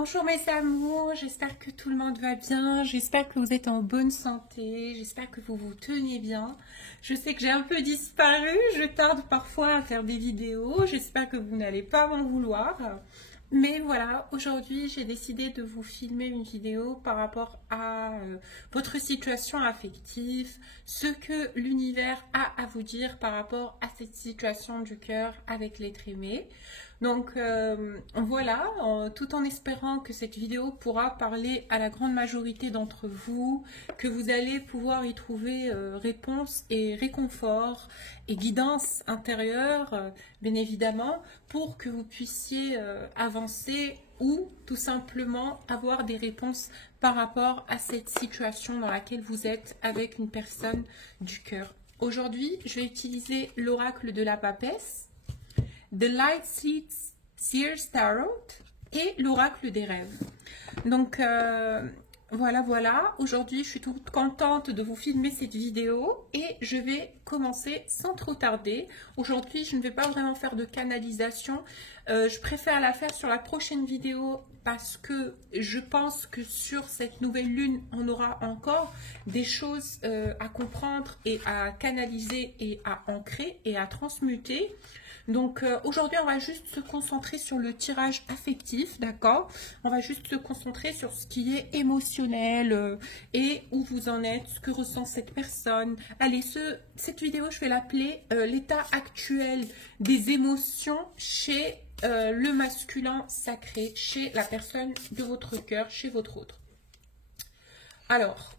Bonjour mes amours, j'espère que tout le monde va bien, j'espère que vous êtes en bonne santé, j'espère que vous vous tenez bien. Je sais que j'ai un peu disparu, je tarde parfois à faire des vidéos, j'espère que vous n'allez pas m'en vouloir. Mais voilà, aujourd'hui j'ai décidé de vous filmer une vidéo par rapport à votre situation affective, ce que l'univers a à vous dire par rapport à cette situation du cœur avec l'être aimé. Donc voilà, tout en espérant que cette vidéo pourra parler à la grande majorité d'entre vous, que vous allez pouvoir y trouver réponse et réconfort et guidance intérieure, bien évidemment, pour que vous puissiez avancer ou tout simplement avoir des réponses par rapport à cette situation dans laquelle vous êtes avec une personne du cœur. Aujourd'hui, je vais utiliser l'oracle de la papesse, The Light Seers Tarot et l'oracle des rêves. Donc voilà. Aujourd'hui, je suis toute contente de vous filmer cette vidéo et je vais commencer sans trop tarder. Aujourd'hui, je ne vais pas vraiment faire de canalisation. Je préfère la faire sur la prochaine vidéo parce que je pense que sur cette nouvelle lune, on aura encore des choses à comprendre et à canaliser et à ancrer et à transmuter. Donc aujourd'hui, on va juste se concentrer sur le tirage affectif, d'accord? On va juste se concentrer sur ce qui est émotionnel et où vous en êtes, ce que ressent cette personne. Allez, cette vidéo, je vais l'appeler l'état actuel des émotions chez le masculin sacré, chez la personne de votre cœur, chez votre autre. Alors,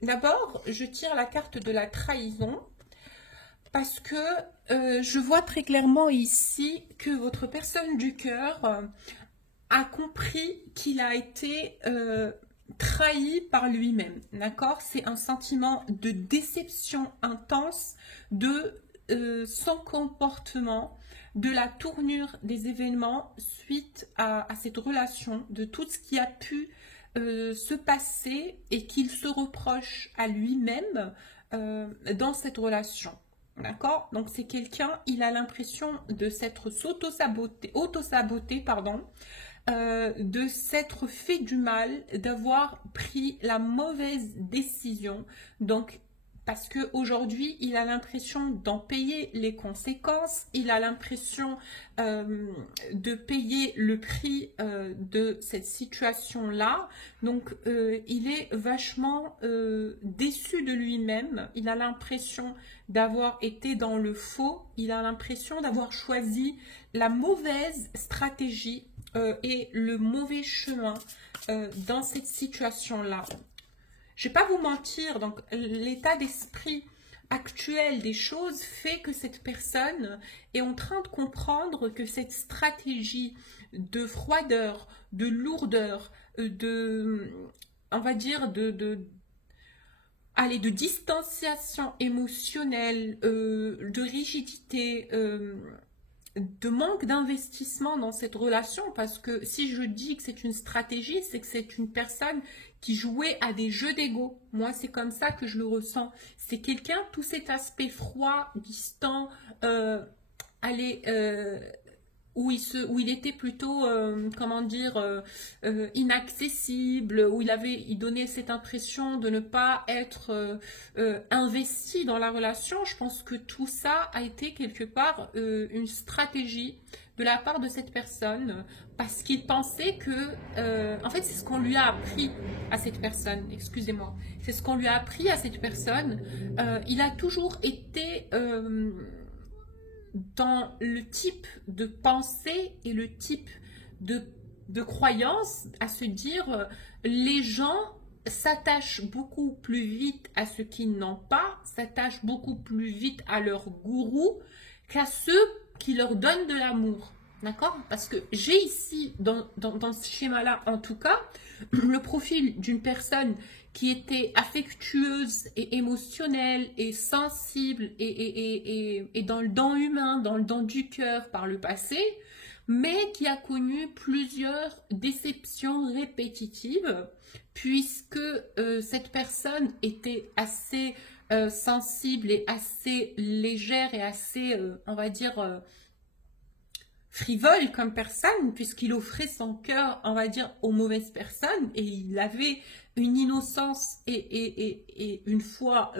d'abord, je tire la carte de la trahison. Parce que je vois très clairement ici que votre personne du cœur a compris qu'il a été trahi par lui-même. D'accord? C'est un sentiment de déception intense de son comportement, de la tournure des événements suite à cette relation, de tout ce qui a pu se passer et qu'il se reproche à lui-même dans cette relation. D'accord? Donc c'est quelqu'un, il a l'impression de s'être auto-saboté, pardon, de s'être fait du mal, d'avoir pris la mauvaise décision. Donc parce qu'aujourd'hui, il a l'impression d'en payer les conséquences, il a l'impression de payer le prix de cette situation-là. Donc, il est vachement déçu de lui-même, il a l'impression d'avoir été dans le faux, il a l'impression d'avoir choisi la mauvaise stratégie et le mauvais chemin dans cette situation-là. Je ne vais pas vous mentir, donc l'état d'esprit actuel des choses fait que cette personne est en train de comprendre que cette stratégie de froideur, de lourdeur, on va dire, de distanciation émotionnelle, de rigidité, de manque d'investissement dans cette relation, parce que si je dis que c'est une stratégie, c'est que c'est une personne qui jouait à des jeux d'ego. Moi, c'est comme ça que je le ressens. C'est quelqu'un, tout cet aspect froid, distant, où il était plutôt, comment dire, inaccessible, où il donnait cette impression de ne pas être investi dans la relation. Je pense que tout ça a été quelque part une stratégie de la part de cette personne, parce qu'il pensait que, en fait, c'est ce qu'on lui a appris à cette personne, excusez-moi, c'est ce qu'on lui a appris à cette personne. Il a toujours été dans le type de pensée et le type de croyance à se dire les gens s'attachent beaucoup plus vite à ce qu'ils n'ont pas, s'attachent beaucoup plus vite à leur gourou qu'à ceux qui leur donnent de l'amour. D'accord? Parce que j'ai ici, dans ce schéma-là en tout cas, le profil d'une personne qui était affectueuse et émotionnelle et sensible et dans le don humain, dans le don du cœur par le passé, mais qui a connu plusieurs déceptions répétitives, puisque cette personne était assez sensible et assez légère et assez, on va dire, frivole comme personne, puisqu'il offrait son cœur, on va dire, aux mauvaises personnes, et il avait une innocence et une foi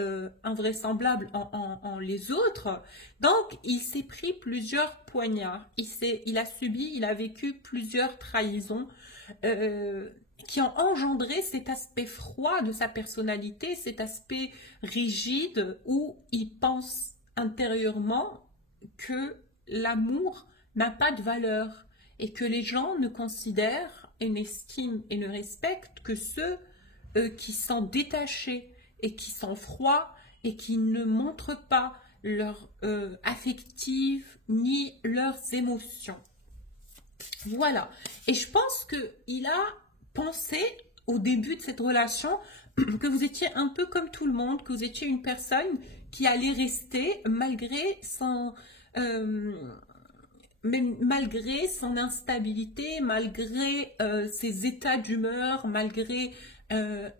invraisemblable en les autres. Donc, il s'est pris plusieurs poignards. Il a subi, il a vécu plusieurs trahisons qui ont engendré cet aspect froid de sa personnalité, cet aspect rigide où il pense intérieurement que l'amour n'a pas de valeur et que les gens ne considèrent et n'estiment et ne respectent que ceux qui sont détachés et qui sont froids et qui ne montrent pas leur affective ni leurs émotions. Voilà. Et je pense qu'il a pensé au début de cette relation que vous étiez un peu comme tout le monde, que vous étiez une personne qui allait rester malgré malgré son instabilité, malgré ses états d'humeur, malgré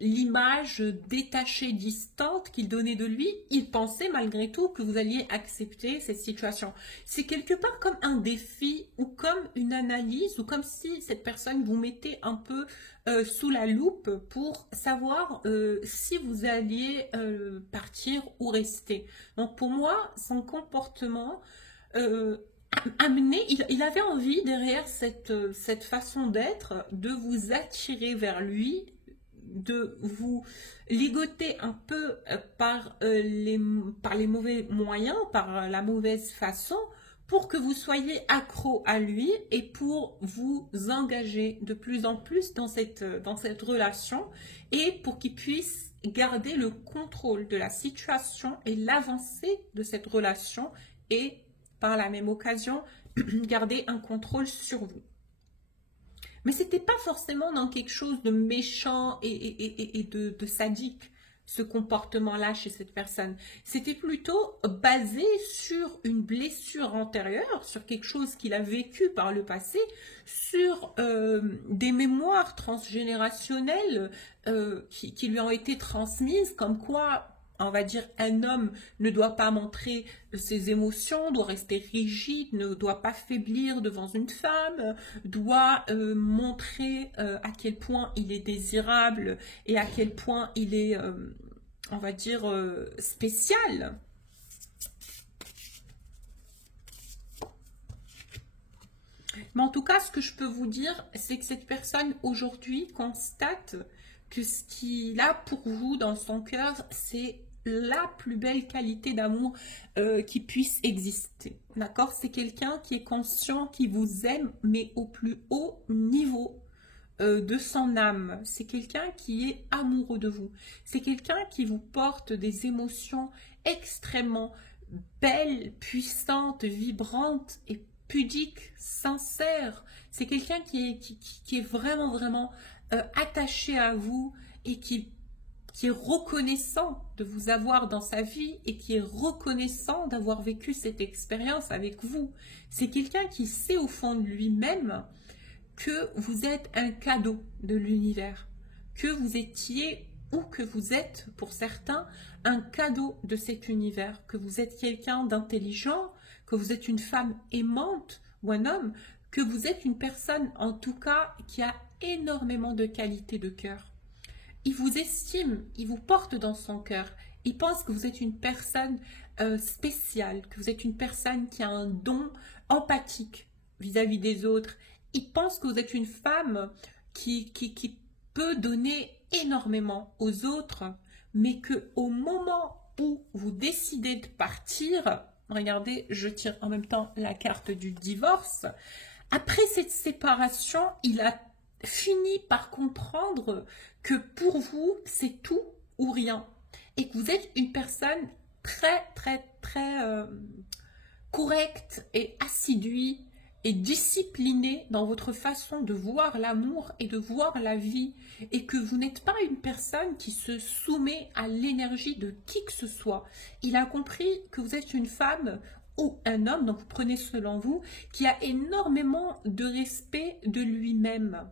l'image détachée, distante qu'il donnait de lui, il pensait malgré tout que vous alliez accepter cette situation. C'est quelque part comme un défi ou comme une analyse ou comme si cette personne vous mettait un peu sous la loupe pour savoir si vous alliez partir ou rester. Donc pour moi, son comportement il avait envie derrière cette façon d'être de vous attirer vers lui, de vous ligoter un peu par les mauvais moyens, par la mauvaise façon, pour que vous soyez accro à lui et pour vous engager de plus en plus dans cette relation et pour qu'il puisse garder le contrôle de la situation et l'avancée de cette relation et par la même occasion garder un contrôle sur vous. Mais ce n'était pas forcément dans quelque chose de méchant et de sadique, ce comportement-là chez cette personne. C'était plutôt basé sur une blessure antérieure, sur quelque chose qu'il a vécu par le passé, sur des mémoires transgénérationnelles qui lui ont été transmises, comme quoi, on va dire, un homme ne doit pas montrer ses émotions, doit rester rigide, ne doit pas faiblir devant une femme, doit montrer à quel point il est désirable et à quel point il est, on va dire, spécial. Mais en tout cas, ce que je peux vous dire, c'est que cette personne aujourd'hui constate que ce qu'il a pour vous dans son cœur, c'est la plus belle qualité d'amour qui puisse exister. D'accord? C'est quelqu'un qui est conscient, qui vous aime, mais au plus haut niveau de son âme. C'est quelqu'un qui est amoureux de vous. C'est quelqu'un qui vous porte des émotions extrêmement belles, puissantes, vibrantes et pudiques, sincères. C'est quelqu'un qui est vraiment, vraiment attaché à vous et qui est reconnaissant de vous avoir dans sa vie et qui est reconnaissant d'avoir vécu cette expérience avec vous. C'est quelqu'un qui sait au fond de lui-même que vous êtes un cadeau de l'univers, que vous étiez ou que vous êtes, pour certains, un cadeau de cet univers, que vous êtes quelqu'un d'intelligent, que vous êtes une femme aimante ou un homme, que vous êtes une personne, en tout cas, qui a énormément de qualité de cœur. Il vous estime, il vous porte dans son cœur. Il pense que vous êtes une personne spéciale, que vous êtes une personne qui a un don empathique vis-à-vis des autres. Il pense que vous êtes une femme qui peut donner énormément aux autres, mais qu'au moment où vous décidez de partir, regardez, je tire en même temps la carte du divorce, après cette séparation, il a fini par comprendre que pour vous, c'est tout ou rien. Et que vous êtes une personne très, très, très correcte et assidue et disciplinée dans votre façon de voir l'amour et de voir la vie. Et que vous n'êtes pas une personne qui se soumet à l'énergie de qui que ce soit. Il a compris que vous êtes une femme ou un homme, donc vous prenez selon vous, qui a énormément de respect de lui-même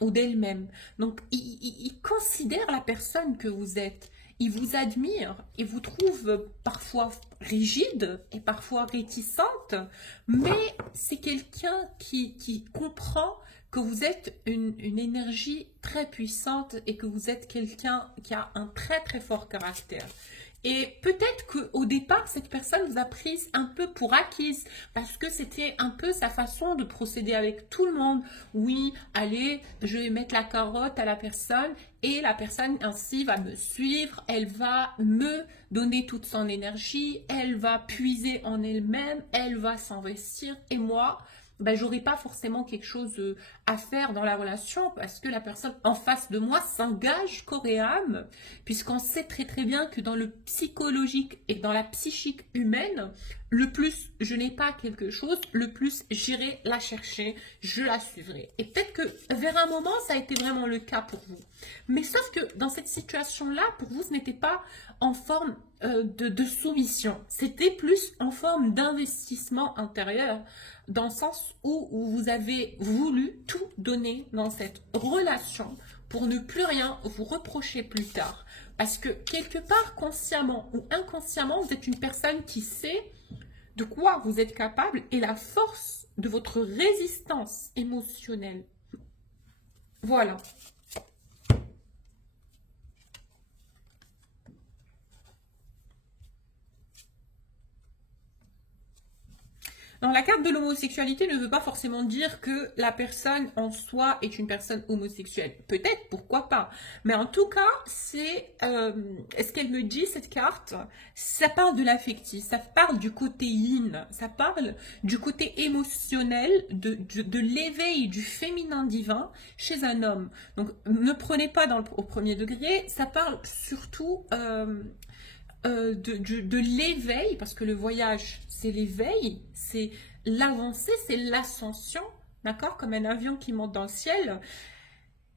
ou d'elle-même. Donc, il considère la personne que vous êtes. il vous admire, il vous trouve parfois rigide et parfois réticente, mais c'est quelqu'un qui comprend que vous êtes une énergie très puissante et que vous êtes quelqu'un qui a un très très fort caractère. Et peut-être qu'au départ, cette personne vous a prise un peu pour acquise parce que c'était un peu sa façon de procéder avec tout le monde. Oui, allez, je vais mettre la carotte à la personne et la personne ainsi va me suivre, elle va me donner toute son énergie, elle va puiser en elle-même, elle va s'investir et moi, ben, j'aurais pas forcément quelque chose à faire dans la relation parce que la personne en face de moi s'engage corps et âme, puisqu'on sait très très bien que dans le psychologique et dans la psychique humaine, le plus je n'ai pas quelque chose, le plus j'irai la chercher, je la suivrai. Et peut-être que vers un moment, ça a été vraiment le cas pour vous. Mais sauf que dans cette situation-là, pour vous, ce n'était pas en forme de soumission, c'était plus en forme d'investissement intérieur, dans le sens où vous avez voulu tout donner dans cette relation pour ne plus rien vous reprocher plus tard. Parce que quelque part, consciemment ou inconsciemment, vous êtes une personne qui sait de quoi vous êtes capable et la force de votre résistance émotionnelle. Voilà. Alors, la carte de l'homosexualité ne veut pas forcément dire que la personne en soi est une personne homosexuelle. Peut-être, pourquoi pas. Mais en tout cas, c'est ce qu'elle me dit, cette carte, ça parle de l'affectif, ça parle du côté yin, ça parle du côté émotionnel, de l'éveil du féminin divin chez un homme. Donc, ne prenez pas au premier degré, ça parle surtout de l'éveil, parce que le voyage, c'est l'éveil, c'est l'avancée, c'est l'ascension, d'accord? Comme un avion qui monte dans le ciel,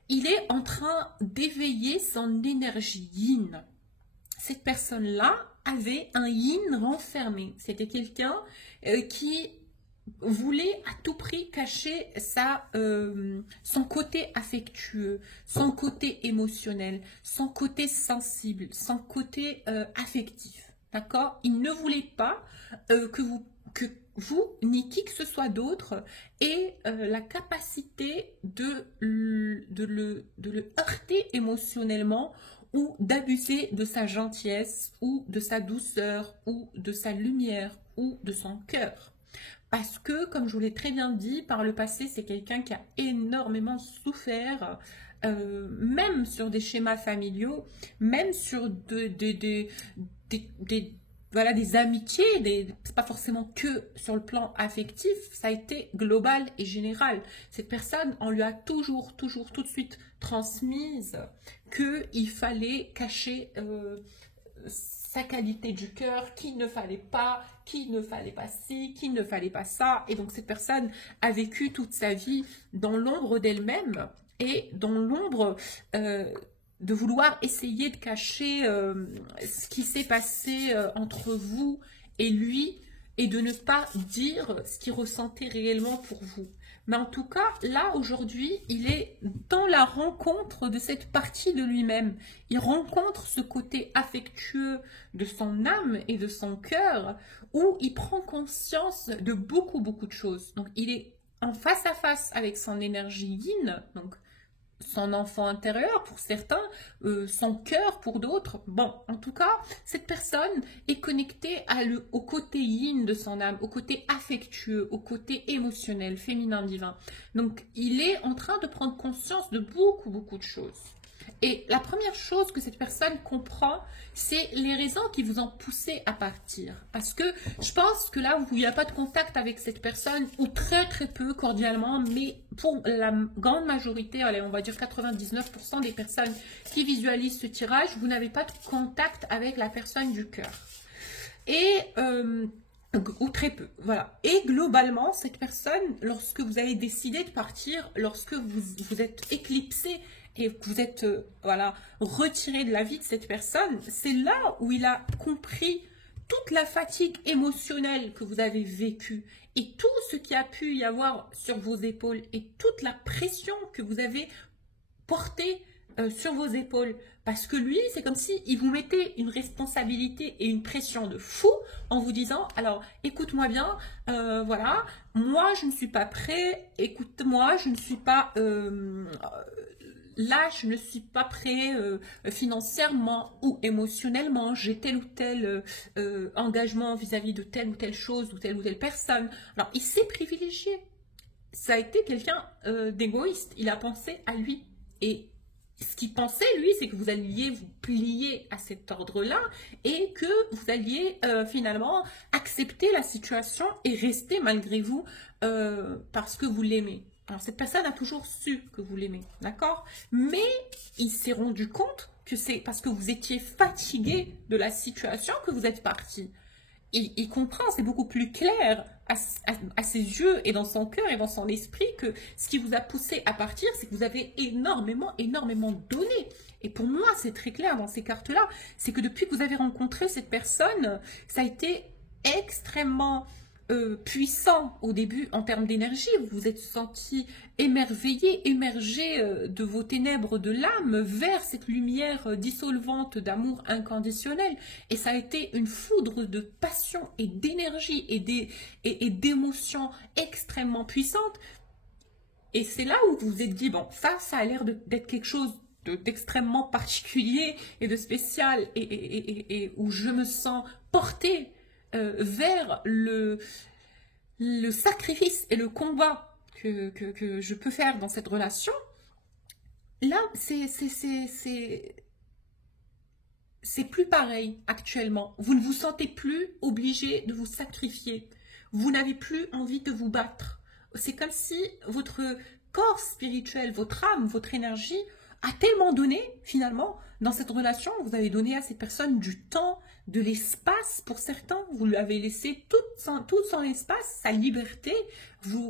il est en train d'éveiller son énergie yin. Cette personne-là avait un yin renfermé. C'était quelqu'un qui voulait à tout prix cacher son côté affectueux, son côté émotionnel, son côté sensible, son côté affectif. D'accord? Il ne voulait pas que vous, ni qui que ce soit d'autre, ait la capacité de le heurter émotionnellement ou d'abuser de sa gentillesse ou de sa douceur ou de sa lumière ou de son cœur. Parce que, comme je vous l'ai très bien dit, par le passé, c'est quelqu'un qui a énormément souffert, même sur des schémas familiaux, même sur voilà, des amitiés, c'est pas forcément que sur le plan affectif, ça a été global et général. Cette personne, on lui a toujours, tout de suite transmise qu'il fallait cacher sa qualité du cœur, qu'il ne fallait pas ci, qu'il ne fallait pas ça. Et donc cette personne a vécu toute sa vie dans l'ombre d'elle-même et dans l'ombre de vouloir essayer de cacher ce qui s'est passé entre vous et lui et de ne pas dire ce qu'il ressentait réellement pour vous. Mais en tout cas, là, aujourd'hui, il est dans la rencontre de cette partie de lui-même. Il rencontre ce côté affectueux de son âme et de son cœur, où il prend conscience de beaucoup de choses. Donc, il est en face à face avec son énergie yin, donc son enfant intérieur pour certains, son cœur pour d'autres. Bon, en tout cas, cette personne est connectée au côté yin de son âme, au côté affectueux, au côté émotionnel, féminin divin. Donc, il est en train de prendre conscience de beaucoup de choses. Et la première chose que cette personne comprend, c'est les raisons qui vous ont poussé à partir. Parce que je pense que là où il n'y a pas de contact avec cette personne, ou très peu cordialement, mais pour la grande majorité, allez, on va dire 99% des personnes qui visualisent ce tirage, vous n'avez pas de contact avec la personne du cœur. Et ou très peu, voilà. Et globalement, cette personne, lorsque vous avez décidé de partir, lorsque vous êtes éclipsé et que vous êtes voilà, retiré de la vie de cette personne, c'est là où il a compris toute la fatigue émotionnelle que vous avez vécue et tout ce qui a pu y avoir sur vos épaules et toute la pression que vous avez portée sur vos épaules. Parce que lui, c'est comme si il vous mettait une responsabilité et une pression de fou en vous disant, alors écoute-moi bien, voilà, moi je ne suis pas prêt, écoute-moi, je ne suis pas là, je ne suis pas prêt financièrement ou émotionnellement, j'ai tel ou tel engagement vis-à-vis de telle ou telle chose ou telle personne. Alors, il s'est privilégié. Ça a été quelqu'un d'égoïste. Il a pensé à lui. Et ce qu'il pensait, lui, c'est que vous alliez vous plier à cet ordre-là et que vous alliez finalement accepter la situation et rester malgré vous parce que vous l'aimez. Alors, cette personne a toujours su que vous l'aimez, d'accord? Mais il s'est rendu compte que c'est parce que vous étiez fatigué de la situation que vous êtes parti. Il comprend, c'est beaucoup plus clair à ses yeux et dans son cœur et dans son esprit que ce qui vous a poussé à partir, c'est que vous avez énormément donné. Et pour moi, c'est très clair dans ces cartes-là, c'est que depuis que vous avez rencontré cette personne, ça a été extrêmement puissant au début en termes d'énergie. Vous vous êtes senti émerveillé, émergé de vos ténèbres de l'âme vers cette lumière dissolvante d'amour inconditionnel. Et ça a été une foudre de passion et d'énergie et d'émotions extrêmement puissantes. Et c'est là où vous vous êtes dit, bon, ça a l'air d'être quelque chose d'extrêmement particulier et de spécial et où je me sens portée vers le sacrifice et le combat que je peux faire dans cette relation, là, c'est plus pareil actuellement. Vous ne vous sentez plus obligé de vous sacrifier. Vous n'avez plus envie de vous battre. C'est comme si votre corps spirituel, votre âme, votre énergie a tellement donné, finalement, dans cette relation. Vous avez donné à cette personne du temps, de l'espace pour certains. Vous lui avez laissé tout son espace, sa liberté.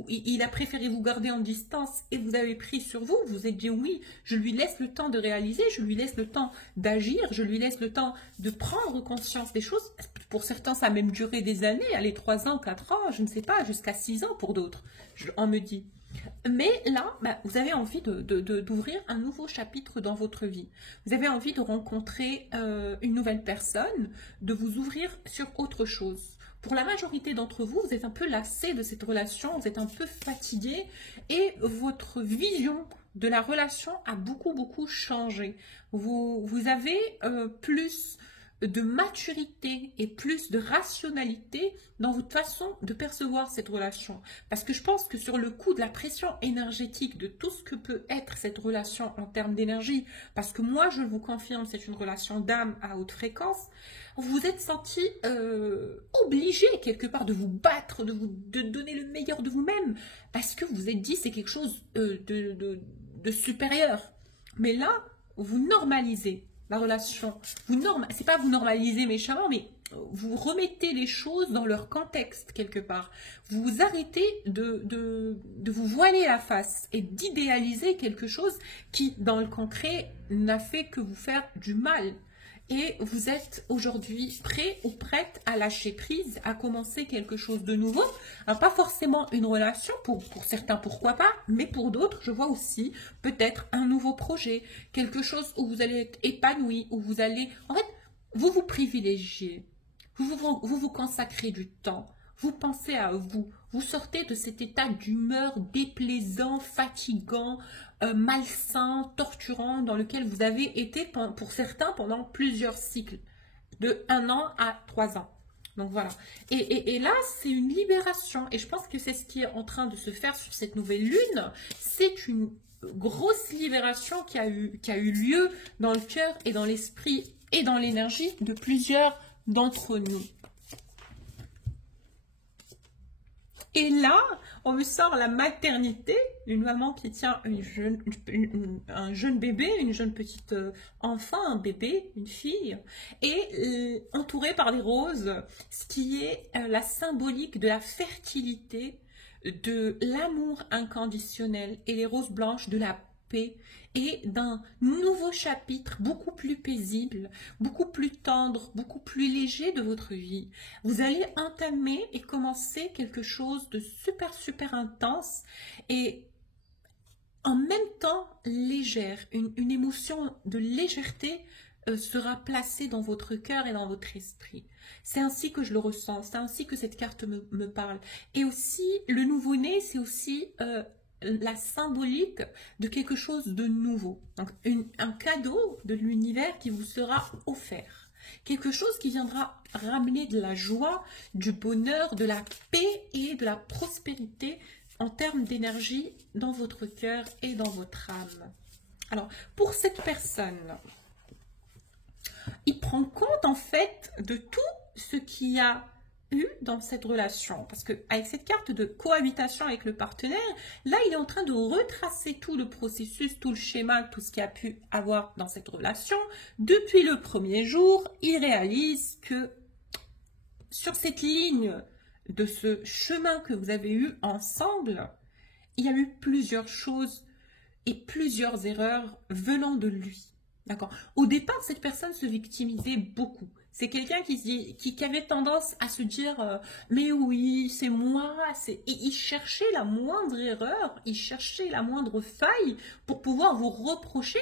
Il a préféré vous garder en distance et vous avez pris sur vous. Vous vous êtes dit oui, je lui laisse le temps de réaliser, je lui laisse le temps d'agir, je lui laisse le temps de prendre conscience des choses. Pour certains, ça a même duré des années, allez, 3 ans, 4 ans, je ne sais pas, jusqu'à 6 ans pour d'autres, on me dit. Mais là, vous avez envie d'ouvrir un nouveau chapitre dans votre vie. Vous avez envie de rencontrer une nouvelle personne, de vous ouvrir sur autre chose. Pour la majorité d'entre vous, vous êtes un peu lassé de cette relation, vous êtes un peu fatigué et votre vision de la relation a beaucoup changé. Vous avez plus de maturité et plus de rationalité dans votre façon de percevoir cette relation. Parce que je pense que sur le coup de la pression énergétique de tout ce que peut être cette relation en termes d'énergie, parce que moi je vous confirme, c'est une relation d'âme à haute fréquence, vous vous êtes senti obligé quelque part de vous battre, de donner le meilleur de vous-même, parce que vous vous êtes dit c'est quelque chose de supérieur. Mais là, vous normalisez la relation. C'est pas vous normalisez méchamment, mais vous remettez les choses dans leur contexte quelque part. Vous arrêtez de vous voiler la face et d'idéaliser quelque chose qui, dans le concret, n'a fait que vous faire du mal. Et vous êtes aujourd'hui prêt ou prête à lâcher prise, à commencer quelque chose de nouveau. Alors, pas forcément une relation, pour certains, pourquoi pas, mais pour d'autres, je vois aussi peut-être un nouveau projet, quelque chose où vous allez être épanoui, où vous allez... En fait, vous vous privilégiez, vous consacrez du temps, vous pensez à vous, vous sortez de cet état d'humeur déplaisant, fatigant, malsain, torturant dans lequel vous avez été pour certains pendant plusieurs cycles, de 1 an à 3 ans. Donc voilà. Et là, c'est une libération. Et je pense que c'est ce qui est en train de se faire sur cette nouvelle lune. C'est une grosse libération qui a eu lieu dans le cœur et dans l'esprit et dans l'énergie de plusieurs d'entre nous. Et là, on me sort la maternité, une maman qui tient un jeune bébé, une jeune petite enfant, un bébé, une fille, et entourée par des roses, ce qui est la symbolique de la fertilité, de l'amour inconditionnel, et les roses blanches de la paix, et d'un nouveau chapitre beaucoup plus paisible, beaucoup plus tendre, beaucoup plus léger de votre vie. Vous allez entamer et commencer quelque chose de super intense et en même temps légère, une émotion de légèreté sera placée dans votre cœur et dans votre esprit. C'est ainsi que je le ressens, c'est ainsi que cette carte me parle. Et aussi, le nouveau-né, c'est aussi la symbolique de quelque chose de nouveau. Donc, un cadeau de l'univers qui vous sera offert. Quelque chose qui viendra ramener de la joie, du bonheur, de la paix et de la prospérité en termes d'énergie dans votre cœur et dans votre âme. Alors, pour cette personne, il prend compte en fait de tout ce qu'il y a eu dans cette relation. Parce qu'avec cette carte de cohabitation avec le partenaire, là, il est en train de retracer tout le processus, tout le schéma, tout ce qu'il y a pu avoir dans cette relation. Depuis le premier jour, il réalise que sur cette ligne de ce chemin que vous avez eu ensemble, il y a eu plusieurs choses et plusieurs erreurs venant de lui. D'accord. Au départ, cette personne se victimisait beaucoup. C'est quelqu'un qui avait tendance à se dire mais oui, c'est moi. Et il cherchait la moindre erreur, il cherchait la moindre faille pour pouvoir vous reprocher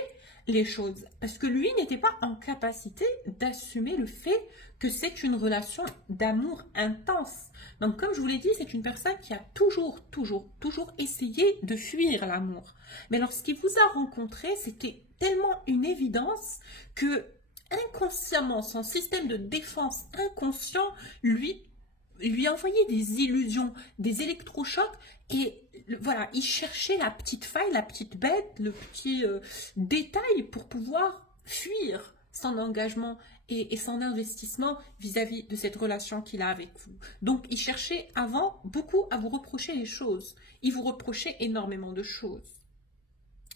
les choses. Parce que lui n'était pas en capacité d'assumer le fait que c'est une relation d'amour intense. Donc, comme je vous l'ai dit, c'est une personne qui a toujours essayé de fuir l'amour. Mais lorsqu'il vous a rencontré, c'était tellement une évidence que inconsciemment, son système de défense inconscient lui envoyait des illusions, des électrochocs et voilà, il cherchait la petite faille, la petite bête, le petit détail pour pouvoir fuir son engagement et son investissement vis-à-vis de cette relation qu'il a avec vous. Donc, il cherchait avant beaucoup à vous reprocher les choses. Il vous reprochait énormément de choses.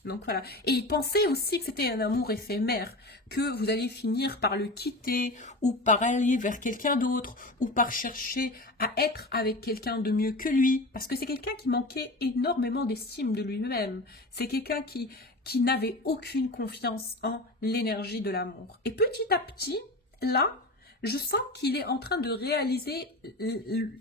Donc voilà. Et il pensait aussi que c'était un amour éphémère, que vous alliez finir par le quitter, ou par aller vers quelqu'un d'autre, ou par chercher à être avec quelqu'un de mieux que lui. Parce que c'est quelqu'un qui manquait énormément d'estime de lui-même. C'est quelqu'un qui n'avait aucune confiance en l'énergie de l'amour. Et petit à petit, là, je sens qu'il est en train de réaliser,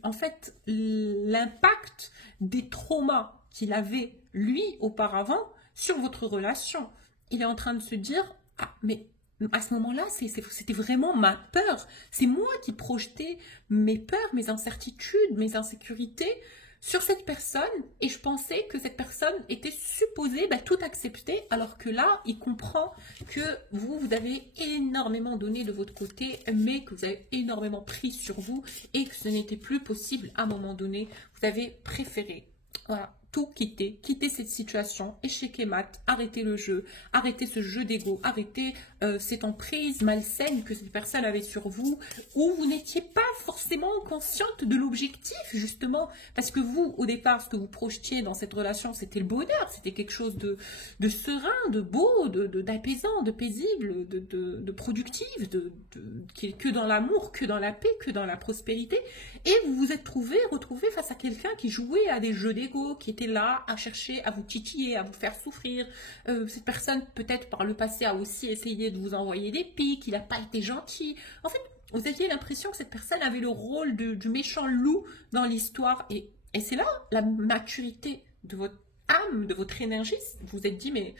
en fait, l'impact des traumas qu'il avait, lui, auparavant, sur votre relation. Il est en train de se dire, ah, mais à ce moment-là, c'était vraiment ma peur. C'est moi qui projetais mes peurs, mes incertitudes, mes insécurités sur cette personne. Et je pensais que cette personne était supposée tout accepter, alors que là, il comprend que vous avez énormément donné de votre côté, mais que vous avez énormément pris sur vous et que ce n'était plus possible à un moment donné. Vous avez préféré, voilà, tout quitter cette situation, échec et mat, arrêter le jeu, arrêter ce jeu d'ego, arrêter cette emprise malsaine que cette personne avait sur vous, où vous n'étiez pas forcément consciente de l'objectif, justement, parce que vous, au départ, ce que vous projetiez dans cette relation, c'était le bonheur, c'était quelque chose de serein, de beau, d'apaisant, de paisible, de productif, que dans l'amour, que dans la paix, que dans la prospérité, et vous vous êtes retrouvé face à quelqu'un qui jouait à des jeux d'ego, qui était là à chercher à vous titiller, à vous faire souffrir. Cette personne, peut-être par le passé, a aussi essayé de vous envoyer des pics, il n'a pas été gentil. En fait, vous aviez l'impression que cette personne avait le rôle du méchant loup dans l'histoire. Et c'est là la maturité de votre âme, de votre énergie. Vous vous êtes dit, mais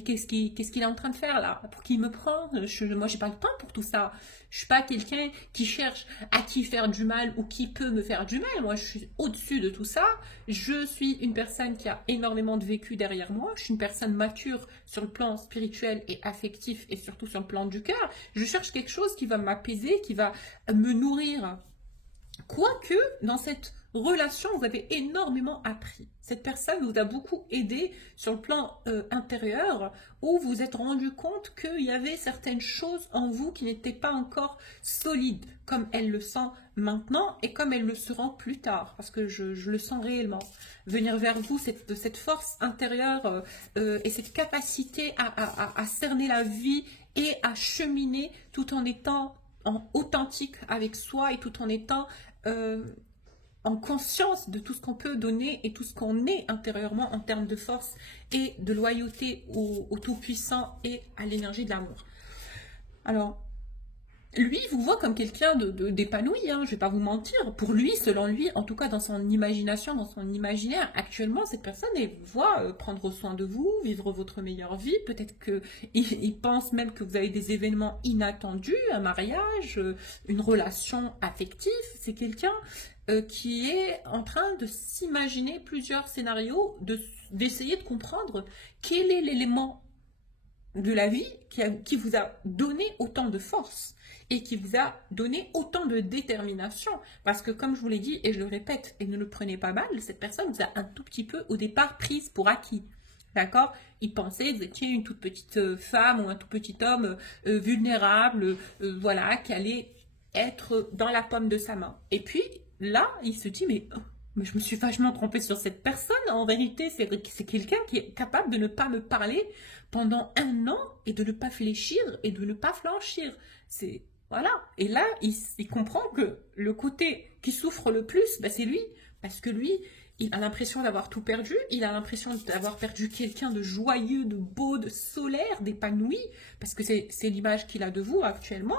qu'est-ce qu'il est en train de faire là? Pour qui il me prend? Moi, j'ai pas le temps pour tout ça. Je suis pas quelqu'un qui cherche à qui faire du mal ou qui peut me faire du mal. Moi, je suis au-dessus de tout ça. Je suis une personne qui a énormément de vécu derrière moi. Je suis une personne mature sur le plan spirituel et affectif et surtout sur le plan du cœur. Je cherche quelque chose qui va m'apaiser, qui va me nourrir. Quoique, dans cette relation, vous avez énormément appris. Cette personne vous a beaucoup aidé sur le plan intérieur, où vous vous êtes rendu compte qu'il y avait certaines choses en vous qui n'étaient pas encore solides, comme elle le sent maintenant et comme elle le sera plus tard, parce que je le sens réellement. Venir vers vous, cette force intérieure et cette capacité à cerner la vie et à cheminer tout en étant authentique avec soi et tout en étant en conscience de tout ce qu'on peut donner et tout ce qu'on est intérieurement en termes de force et de loyauté au Tout-Puissant et à l'énergie de l'amour. Alors, lui, il vous voit comme quelqu'un d'épanoui, hein, je vais pas vous mentir. Pour lui, selon lui, en tout cas dans son imagination, dans son imaginaire, actuellement, cette personne, elle vous voit prendre soin de vous, vivre votre meilleure vie. Peut-être il pense même que vous avez des événements inattendus, un mariage, une relation affective. C'est quelqu'un qui est en train de s'imaginer plusieurs scénarios, d'essayer de comprendre quel est l'élément de la vie qui vous a donné autant de force et qui vous a donné autant de détermination. Parce que comme je vous l'ai dit, et je le répète, et ne le prenez pas mal, cette personne vous a un tout petit peu au départ prise pour acquis. D'accord? Il pensait que vous étiez une toute petite femme ou un tout petit homme vulnérable, voilà, qui allait être dans la paume de sa main. Et puis là, il se dit, mais je me suis vachement trompée sur cette personne. En vérité, c'est quelqu'un qui est capable de ne pas me parler pendant 1 an et de ne pas fléchir et de ne pas flanchir. Voilà. Et là, il comprend que le côté qui souffre le plus, ben, c'est lui. Parce que lui, il a l'impression d'avoir tout perdu. Il a l'impression d'avoir perdu quelqu'un de joyeux, de beau, de solaire, d'épanoui. Parce que c'est l'image qu'il a de vous actuellement.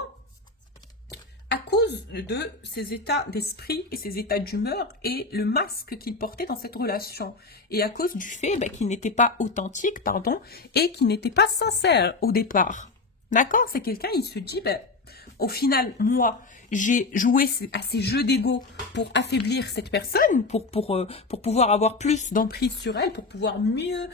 À cause de ses états d'esprit et ses états d'humeur et le masque qu'il portait dans cette relation. Et à cause du fait qu'il n'était pas authentique, pardon, et qu'il n'était pas sincère au départ. D'accord? C'est quelqu'un, il se dit, au final, moi, j'ai joué à ces jeux d'ego pour affaiblir cette personne, pour pouvoir avoir plus d'emprise sur elle, pour pouvoir mieux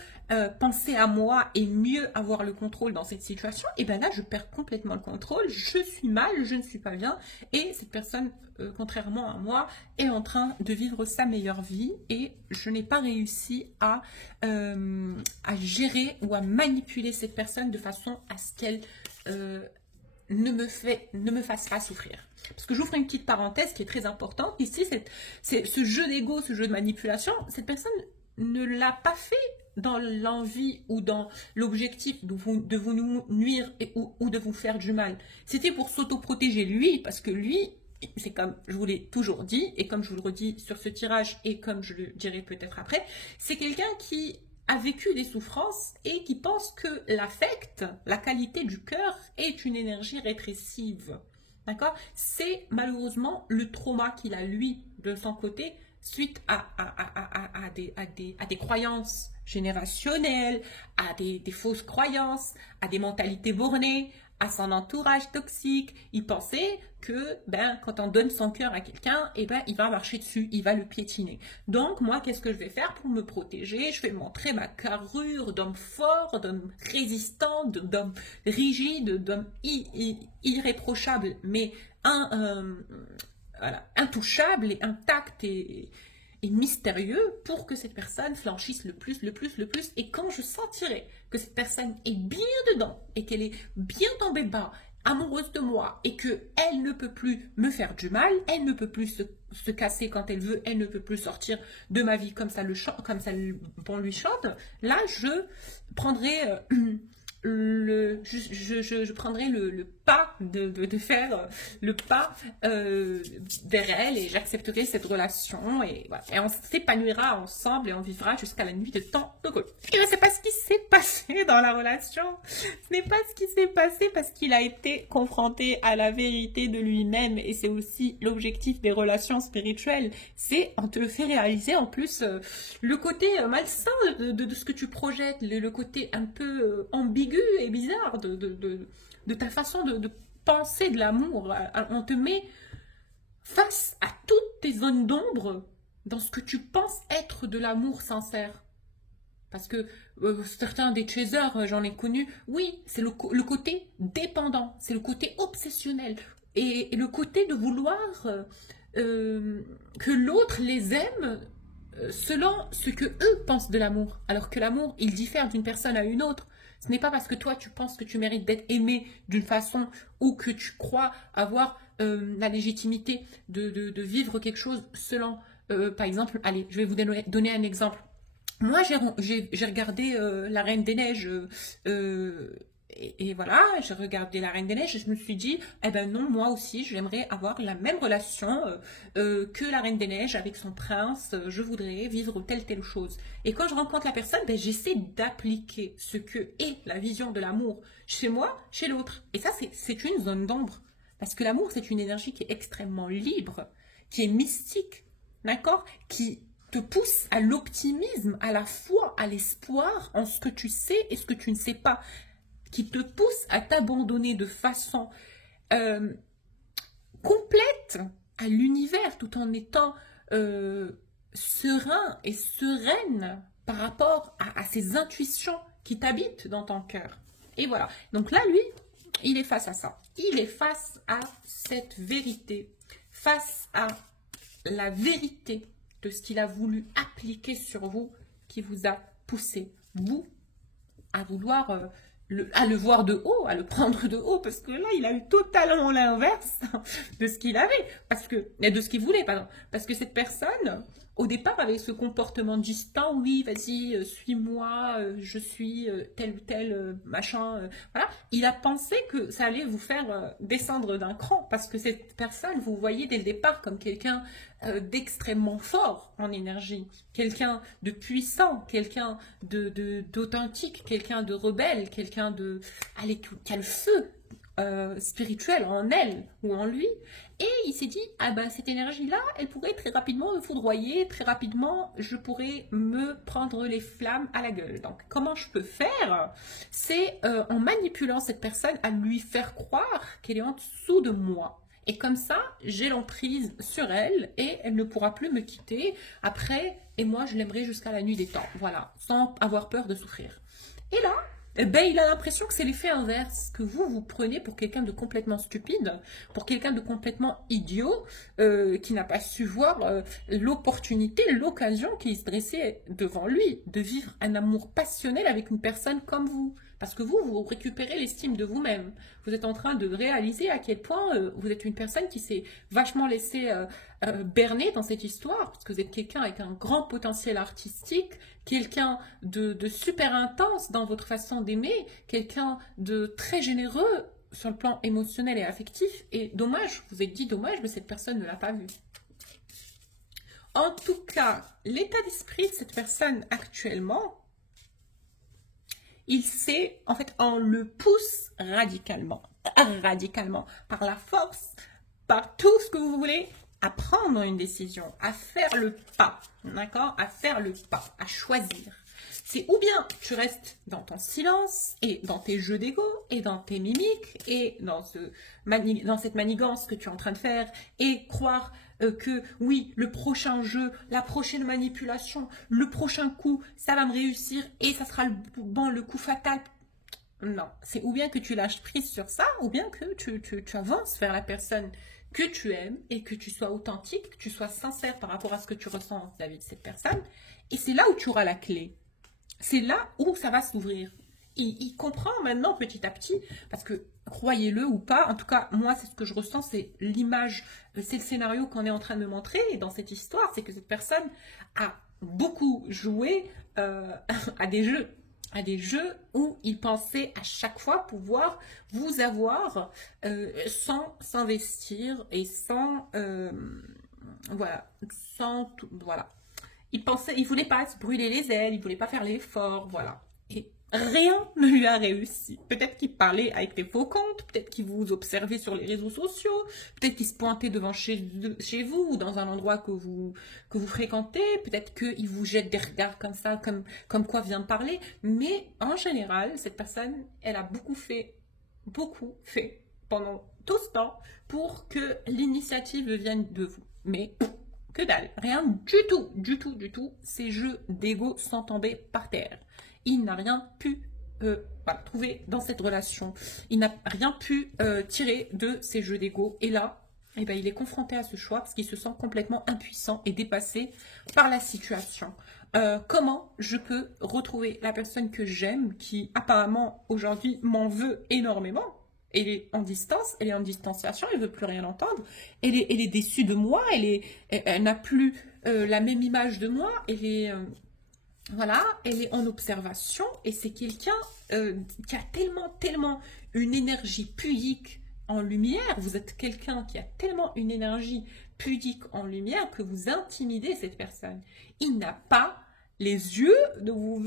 penser à moi et mieux avoir le contrôle dans cette situation. Et bien là, je perds complètement le contrôle, je suis mal, je ne suis pas bien. Et cette personne, contrairement à moi, est en train de vivre sa meilleure vie. Et je n'ai pas réussi à gérer ou à manipuler cette personne de façon à ce qu'elle ne me fasse pas souffrir. Parce que j'ouvre une petite parenthèse qui est très importante. Ici, c'est ce jeu d'ego, ce jeu de manipulation, cette personne ne l'a pas fait dans l'envie ou dans l'objectif de vous nuire ou de vous faire du mal. C'était pour s'auto-protéger lui, parce que lui, c'est comme je vous l'ai toujours dit, et comme je vous le redis sur ce tirage, et comme je le dirai peut-être après, c'est quelqu'un qui a vécu des souffrances et qui pense que l'affect, la qualité du cœur, est une énergie répressive. D'accord? C'est malheureusement le trauma qu'il a, lui, de son côté, suite à des croyances générationnelles, à des fausses croyances, à des mentalités bornées, à son entourage toxique. Il pensait que quand on donne son cœur à quelqu'un, il va marcher dessus, il va le piétiner. Donc moi, qu'est-ce que je vais faire pour me protéger? Je vais montrer ma carrure d'homme fort, d'homme résistant, d'homme rigide, d'homme irréprochable, mais voilà, intouchable et intact et mystérieux pour que cette personne flanchisse le plus. Et quand je sentirai que cette personne est bien dedans et qu'elle est bien tombée bas, amoureuse de moi et qu'elle ne peut plus me faire du mal, elle ne peut plus se casser quand elle veut, elle ne peut plus sortir de ma vie comme ça bon lui chante, là je prendrai... je prendrai le pas de faire le pas vers elle et j'accepterai cette relation et, voilà. Et on s'épanouira ensemble et on vivra jusqu'à la nuit de temps heureux. Et c'est pas ce qui s'est passé dans la relation. Ce n'est pas ce qui s'est passé parce qu'il a été confronté à la vérité de lui-même et c'est aussi l'objectif des relations spirituelles. C'est on te fait réaliser en plus le côté malsain de ce que tu projettes, le côté un peu ambigu et bizarre de ta façon de penser de l'amour. On te met face à toutes tes zones d'ombre dans ce que tu penses être de l'amour sincère. Parce que certains des chasers, j'en ai connu, oui, c'est le côté dépendant, c'est le côté obsessionnel et le côté de vouloir que l'autre les aime selon ce que eux pensent de l'amour. Alors que l'amour, il diffère d'une personne à une autre. Ce n'est pas parce que toi, tu penses que tu mérites d'être aimé d'une façon ou que tu crois avoir la légitimité de vivre quelque chose selon, par exemple, allez, je vais vous donner un exemple. Moi, j'ai regardé La Reine des Neiges et voilà, j'ai regardé La Reine des Neiges et je me suis dit, eh ben non, moi aussi, j'aimerais avoir la même relation que la Reine des Neiges avec son prince. Je voudrais vivre telle chose. Et quand je rencontre la personne, j'essaie d'appliquer ce que est la vision de l'amour chez moi, chez l'autre. Et ça, c'est une zone d'ombre. Parce que l'amour, c'est une énergie qui est extrêmement libre, qui est mystique, d'accord? Qui te pousse à l'optimisme, à la foi, à l'espoir en ce que tu sais et ce que tu ne sais pas. Qui te pousse à t'abandonner de façon complète à l'univers tout en étant serein et sereine par rapport à ces intuitions qui t'habitent dans ton cœur. Et voilà. Donc là, lui, il est face à ça. Il est face à cette vérité, face à la vérité de ce qu'il a voulu appliquer sur vous, qui vous a poussé, vous, à vouloir à le voir de haut, à le prendre de haut, parce que là, il a eu totalement l'inverse de ce qu'il avait, de ce qu'il voulait, pardon. Parce que cette personne, au départ, avait ce comportement distant, oui, vas-y, suis-moi, je suis tel ou tel machin, voilà. Il a pensé que ça allait vous faire descendre d'un cran, parce que cette personne, vous voyez dès le départ comme quelqu'un d'extrêmement fort en énergie, quelqu'un de puissant, quelqu'un d'authentique, quelqu'un de rebelle, quelqu'un qui a le feu spirituel en elle ou en lui. Et il s'est dit, ah ben cette énergie-là, elle pourrait très rapidement me foudroyer, très rapidement je pourrais me prendre les flammes à la gueule. Donc comment je peux faire? C'est en manipulant cette personne à lui faire croire qu'elle est en dessous de moi. Et comme ça, j'ai l'emprise sur elle et elle ne pourra plus me quitter après. Et moi, je l'aimerai jusqu'à la nuit des temps. Voilà, sans avoir peur de souffrir. Et là, ben, il a l'impression que c'est l'effet inverse, que vous prenez pour quelqu'un de complètement stupide, pour quelqu'un de complètement idiot, qui n'a pas su voir l'opportunité, l'occasion qui se dressait devant lui, de vivre un amour passionnel avec une personne comme vous. Parce que vous récupérez l'estime de vous-même. Vous êtes en train de réaliser à quel point vous êtes une personne qui s'est vachement laissée berner dans cette histoire, parce que vous êtes quelqu'un avec un grand potentiel artistique, quelqu'un de super intense dans votre façon d'aimer, quelqu'un de très généreux sur le plan émotionnel et affectif. Et dommage, vous êtes dit dommage, mais cette personne ne l'a pas vu. En tout cas, l'état d'esprit de cette personne actuellement, il sait, en fait, on le pousse radicalement, par la force, par tout ce que vous voulez, à prendre une décision, à faire le pas, d'accord? À faire le pas, à choisir. C'est ou bien tu restes dans ton silence et dans tes jeux d'ego et dans tes mimiques et dans cette manigance que tu es en train de faire et croire que oui, le prochain jeu, la prochaine manipulation, le prochain coup, ça va me réussir et ça sera le coup fatal. Non, c'est ou bien que tu lâches prise sur ça, ou bien que tu avances vers la personne que tu aimes et que tu sois authentique, que tu sois sincère par rapport à ce que tu ressens vis-à-vis de cette personne. Et c'est là où tu auras la clé. C'est là où ça va s'ouvrir. Il comprend maintenant petit à petit, parce que croyez-le ou pas, en tout cas moi c'est ce que je ressens, c'est l'image, c'est le scénario qu'on est en train de montrer dans cette histoire, c'est que cette personne a beaucoup joué à des jeux où il pensait à chaque fois pouvoir vous avoir sans s'investir et sans voilà, voilà. Il voulait pas se brûler les ailes, il voulait pas faire l'effort, voilà. Et rien ne lui a réussi. Peut-être qu'il parlait avec des faux comptes, peut-être qu'il vous observait sur les réseaux sociaux, peut-être qu'il se pointait devant chez vous ou dans un endroit que vous fréquentez, peut-être qu'il vous jette des regards comme ça, comme quoi vient de parler. Mais en général, cette personne, elle a beaucoup fait pendant tout ce temps pour que l'initiative vienne de vous. Mais que dalle, rien du tout, ces jeux d'ego sont tombés par terre. Il n'a rien pu trouver dans cette relation. Il n'a rien pu tirer de ces jeux d'ego. Et là, eh ben, il est confronté à ce choix parce qu'il se sent complètement impuissant et dépassé par la situation. Comment je peux retrouver la personne que j'aime, qui apparemment aujourd'hui m'en veut énormément? Elle est en distance, elle est en distanciation, elle ne veut plus rien entendre, elle est déçue de moi, elle n'a plus la même image de moi, voilà, elle est en observation et c'est quelqu'un qui a tellement une énergie pudique en lumière. Vous êtes quelqu'un qui a tellement une énergie pudique en lumière que vous intimidez cette personne. Il n'a pas les yeux de vous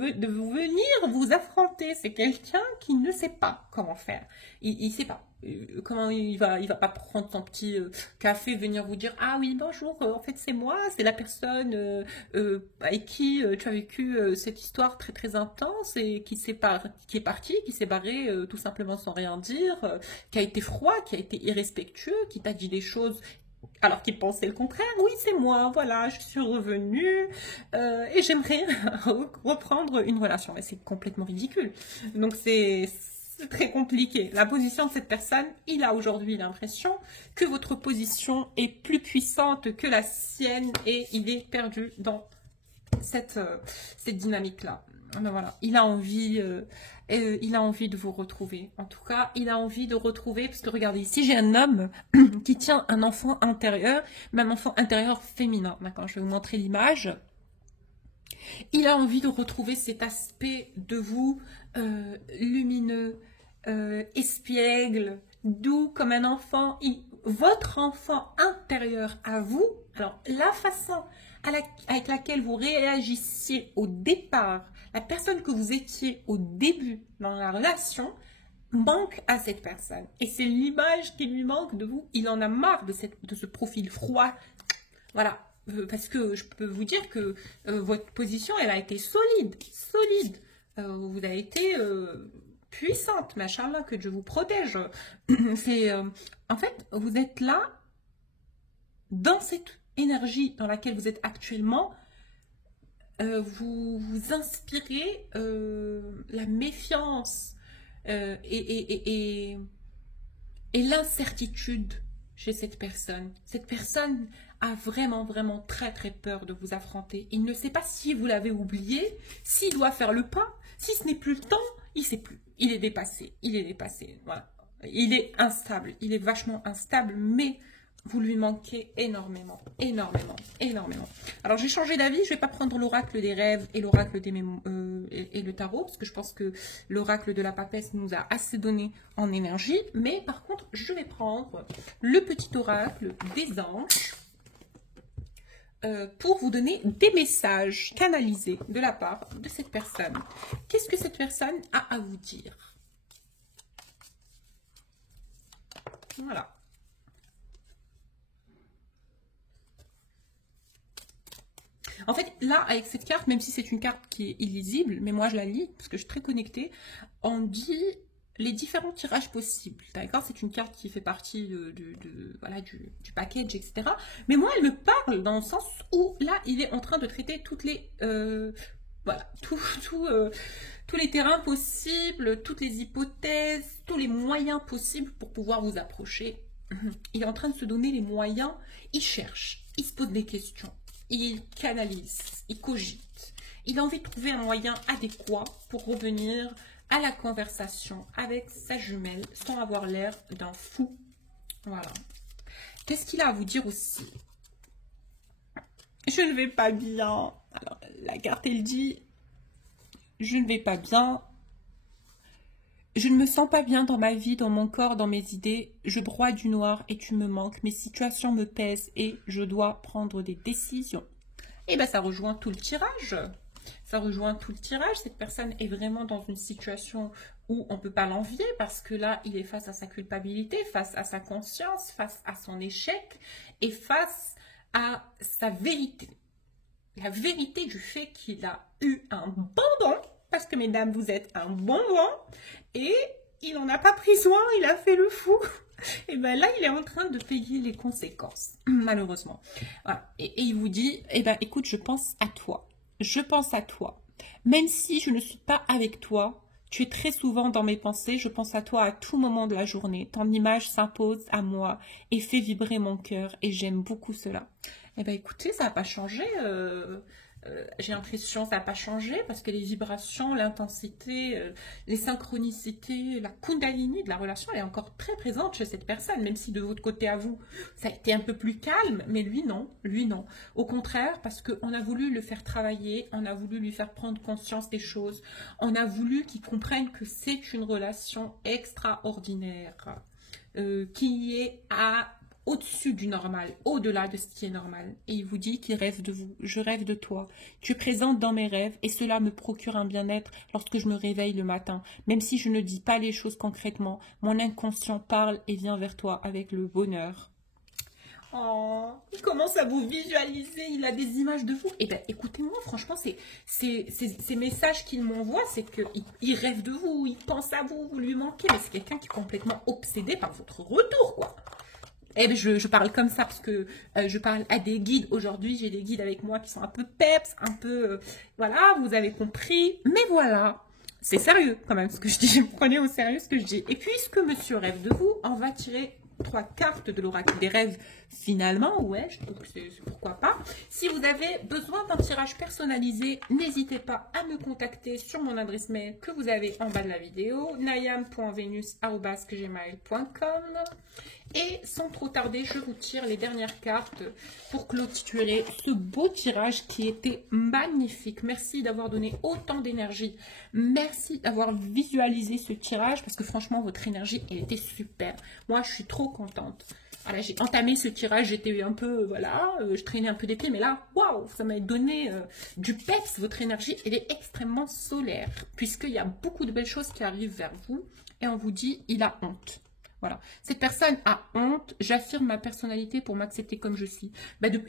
venir vous affronter. C'est quelqu'un qui ne sait pas comment faire. Il sait pas. Comment il va pas prendre son petit café, venir vous dire ah oui bonjour, en fait c'est moi, c'est la personne avec qui tu as vécu cette histoire très très intense et qui est parti, qui s'est barré tout simplement sans rien dire, qui a été froid, qui a été irrespectueux, qui t'a dit des choses alors qu'il pensait le contraire. Oui, c'est moi, voilà, je suis revenue et j'aimerais reprendre une relation. Mais c'est complètement ridicule. Donc c'est très compliqué. La position de cette personne, il a aujourd'hui l'impression que votre position est plus puissante que la sienne et il est perdu dans cette dynamique-là. Ben voilà, il a envie de vous retrouver. En tout cas, il a envie de retrouver, parce que regardez, ici j'ai un homme qui tient un enfant intérieur, même enfant intérieur féminin. D'accord, je vais vous montrer l'image. Il a envie de retrouver cet aspect de vous lumineux, espiègle, doux comme un enfant. Votre enfant intérieur à vous, alors la façon avec laquelle vous réagissiez au départ, la personne que vous étiez au début dans la relation, manque à cette personne. Et c'est l'image qui lui manque de vous. Il en a marre de ce profil froid. Voilà. Parce que je peux vous dire que votre position, elle a été solide. Vous avez été puissante, machallah, que Dieu vous protège. En fait, vous êtes là, dans cette énergie dans laquelle vous êtes actuellement, vous inspirez la méfiance et l'incertitude chez cette personne. Cette personne a vraiment, vraiment très, très peur de vous affronter. Il ne sait pas si vous l'avez oublié, s'il doit faire le pas, si ce n'est plus le temps, il ne sait plus. Il est dépassé, voilà. Il est instable, il est vachement instable, mais vous lui manquez énormément. Alors, j'ai changé d'avis. Je ne vais pas prendre l'oracle des rêves et l'oracle des et le tarot, parce que je pense que l'oracle de la papesse nous a assez donné en énergie. Mais par contre, je vais prendre le petit oracle des anges pour vous donner des messages canalisés de la part de cette personne. Qu'est-ce que cette personne a à vous dire? Voilà. En fait, là, avec cette carte, même si c'est une carte qui est illisible, mais moi je la lis parce que je suis très connectée, on dit les différents tirages possibles. D'accord? C'est une carte qui fait partie voilà, du package, etc. Mais moi, elle me parle dans le sens où là, il est en train de traiter toutes les... voilà, tous les terrains possibles, toutes les hypothèses, tous les moyens possibles pour pouvoir vous approcher. Il est en train de se donner les moyens, il cherche, il se pose des questions. Il canalise, il cogite. Il a envie de trouver un moyen adéquat pour revenir à la conversation avec sa jumelle sans avoir l'air d'un fou. Voilà. Qu'est-ce qu'il a à vous dire aussi? Je ne vais pas bien. Alors, la carte, elle dit, je ne vais pas bien. Je ne me sens pas bien dans ma vie, dans mon corps, dans mes idées. Je broie du noir et tu me manques. Mes situations me pèsent et je dois prendre des décisions. Et bien, ça rejoint tout le tirage. Ça rejoint tout le tirage. Cette personne est vraiment dans une situation où on ne peut pas l'envier parce que là, il est face à sa culpabilité, face à sa conscience, face à son échec et face à sa vérité. La vérité du fait qu'il a eu un bonbon, parce que mesdames, vous êtes un bonbon, et il n'en a pas pris soin, il a fait le fou. Et bien là, il est en train de payer les conséquences, malheureusement. Voilà. Et il vous dit, eh ben, écoute, je pense à toi. Je pense à toi. Même si je ne suis pas avec toi, tu es très souvent dans mes pensées, je pense à toi à tout moment de la journée. Ton image s'impose à moi et fait vibrer mon cœur et j'aime beaucoup cela. Eh bien, écoutez, ça n'a pas changé. J'ai l'impression que ça n'a pas changé parce que les vibrations, l'intensité, les synchronicités, la kundalini de la relation, elle est encore très présente chez cette personne, même si de votre côté à vous, ça a été un peu plus calme, mais lui non, lui non. Au contraire, parce qu'on a voulu le faire travailler, on a voulu lui faire prendre conscience des choses, on a voulu qu'il comprenne que c'est une relation extraordinaire, qui est au-dessus du normal, au-delà de ce qui est normal. Et il vous dit qu'il rêve de vous. Je rêve de toi. Tu es présente dans mes rêves et cela me procure un bien-être lorsque je me réveille le matin. Même si je ne dis pas les choses concrètement, mon inconscient parle et vient vers toi avec le bonheur. Oh, il commence à vous visualiser, il a des images de vous. Eh bien, écoutez-moi, franchement, ces messages qu'il m'envoie, c'est qu'il rêve de vous, il pense à vous, vous lui manquez. Mais c'est quelqu'un qui est complètement obsédé par votre retour, quoi. Eh bien, je parle comme ça parce que je parle à des guides. Aujourd'hui, j'ai des guides avec moi qui sont un peu peps, un peu... voilà, vous avez compris. Mais voilà, c'est sérieux quand même ce que je dis. Prenez au sérieux ce que je dis. Et puisque monsieur rêve de vous, on va tirer 3 cartes de l'oracle des rêves finalement. Ouais, je trouve que c'est pourquoi pas. Si vous avez besoin d'un tirage personnalisé, n'hésitez pas à me contacter sur mon adresse mail que vous avez en bas de la vidéo, nayam.venus@gmail.com. Et sans trop tarder, je vous tire les dernières cartes pour clôturer ce beau tirage qui était magnifique. Merci d'avoir donné autant d'énergie. Merci d'avoir visualisé ce tirage parce que franchement, votre énergie, elle était super. Moi, je suis trop contente. Voilà, j'ai entamé ce tirage, j'étais un peu, voilà, je traînais un peu des pieds, mais là, waouh, ça m'a donné du peps. Votre énergie, elle est extrêmement solaire puisqu'il y a beaucoup de belles choses qui arrivent vers vous et on vous dit, il a honte. Voilà. Cette personne a honte, j'affirme ma personnalité pour m'accepter comme je suis.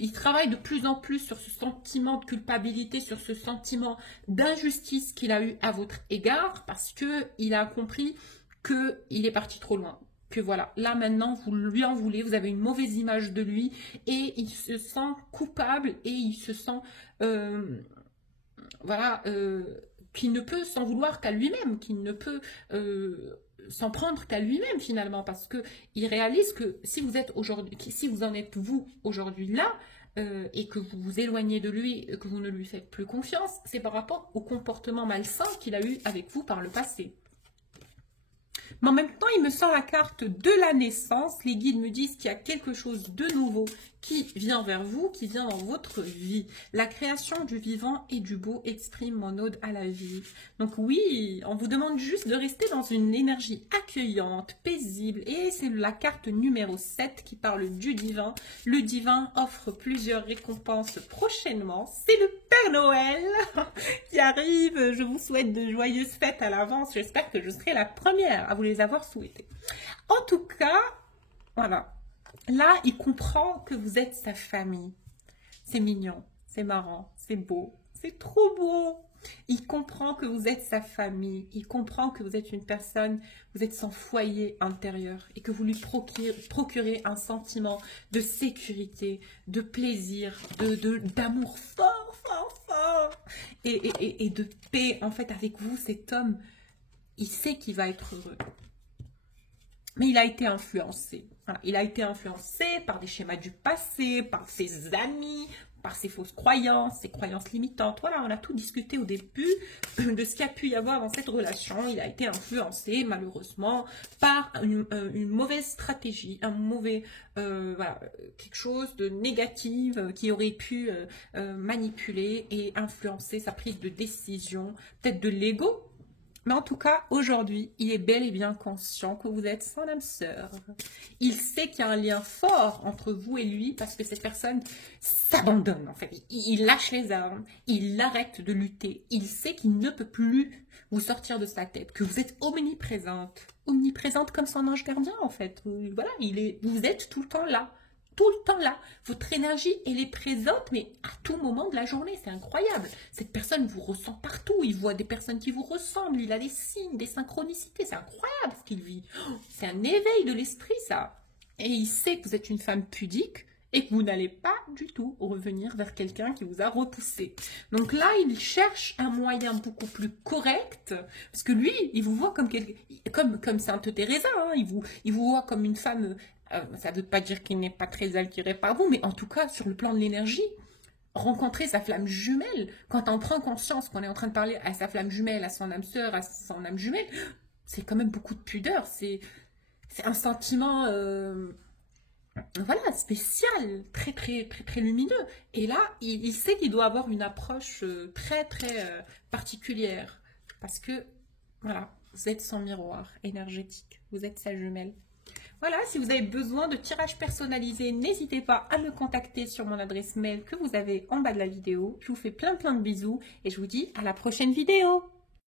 Il travaille de plus en plus sur ce sentiment de culpabilité, sur ce sentiment d'injustice qu'il a eu à votre égard parce qu'il a compris qu'il est parti trop loin. Que voilà, là maintenant, vous lui en voulez, vous avez une mauvaise image de lui et il se sent coupable et il se sent, voilà, qu'il ne peut s'en vouloir qu'à lui-même, qu'il ne peut... s'en prendre qu'à lui-même finalement parce que il réalise que si vous êtes aujourd'hui, si vous en êtes vous aujourd'hui là et que vous vous éloignez de lui, que vous ne lui faites plus confiance, c'est par rapport au comportement malsain qu'il a eu avec vous par le passé. Mais en même temps, il me sort la carte de la naissance. Les guides me disent qu'il y a quelque chose de nouveau qui vient vers vous, qui vient dans votre vie. La création du vivant et du beau exprime mon ode à la vie. Donc oui, on vous demande juste de rester dans une énergie accueillante, paisible. Et c'est la carte numéro 7 qui parle du divin. Le divin offre plusieurs récompenses prochainement. C'est le Père Noël qui arrive. Je vous souhaite de joyeuses fêtes à l'avance. J'espère que je serai la première à vous les avoir souhaitées. En tout cas, voilà. Là, il comprend que vous êtes sa famille. C'est mignon, c'est marrant, c'est beau, c'est trop beau. Il comprend que vous êtes sa famille. Il comprend que vous êtes une personne, vous êtes son foyer intérieur et que vous lui procurez un sentiment de sécurité, de plaisir, d'amour fort, fort, fort et de paix. En fait, avec vous, cet homme, il sait qu'il va être heureux. Mais il a été influencé. Voilà. Il a été influencé par des schémas du passé, par ses amis, par ses fausses croyances, ses croyances limitantes. Voilà, on a tout discuté au début de ce qu'il y a pu y avoir dans cette relation. Il a été influencé, malheureusement, par une mauvaise stratégie, un mauvais, voilà, quelque chose de négatif qui aurait pu manipuler et influencer sa prise de décision, peut-être de l'ego. Mais en tout cas, aujourd'hui, il est bel et bien conscient que vous êtes son âme sœur. Il sait qu'il y a un lien fort entre vous et lui parce que cette personne s'abandonne en fait. Il lâche les armes, il arrête de lutter. Il sait qu'il ne peut plus vous sortir de sa tête, que vous êtes omniprésente. Omniprésente comme son ange gardien en fait. Voilà, vous êtes tout le temps là. Tout le temps là. Votre énergie, elle est présente, mais à tout moment de la journée. C'est incroyable. Cette personne vous ressent partout. Il voit des personnes qui vous ressemblent. Il a des signes, des synchronicités. C'est incroyable ce qu'il vit. C'est un éveil de l'esprit, ça. Et il sait que vous êtes une femme pudique et que vous n'allez pas du tout revenir vers quelqu'un qui vous a repoussé. Donc là, il cherche un moyen beaucoup plus correct, parce que lui, il vous voit comme Sainte Teresa, hein. Il vous voit comme une femme... ça ne veut pas dire qu'il n'est pas très attiré par vous, mais en tout cas, sur le plan de l'énergie, rencontrer sa flamme jumelle, quand on prend conscience qu'on est en train de parler à sa flamme jumelle, à son âme sœur, à son âme jumelle, c'est quand même beaucoup de pudeur, c'est un sentiment voilà, spécial, très, très, très, très lumineux. Et là, il sait qu'il doit avoir une approche très, très particulière, parce que, voilà, vous êtes son miroir énergétique, vous êtes sa jumelle. Voilà, si vous avez besoin de tirage personnalisé, n'hésitez pas à me contacter sur mon adresse mail que vous avez en bas de la vidéo. Je vous fais plein de bisous et je vous dis à la prochaine vidéo.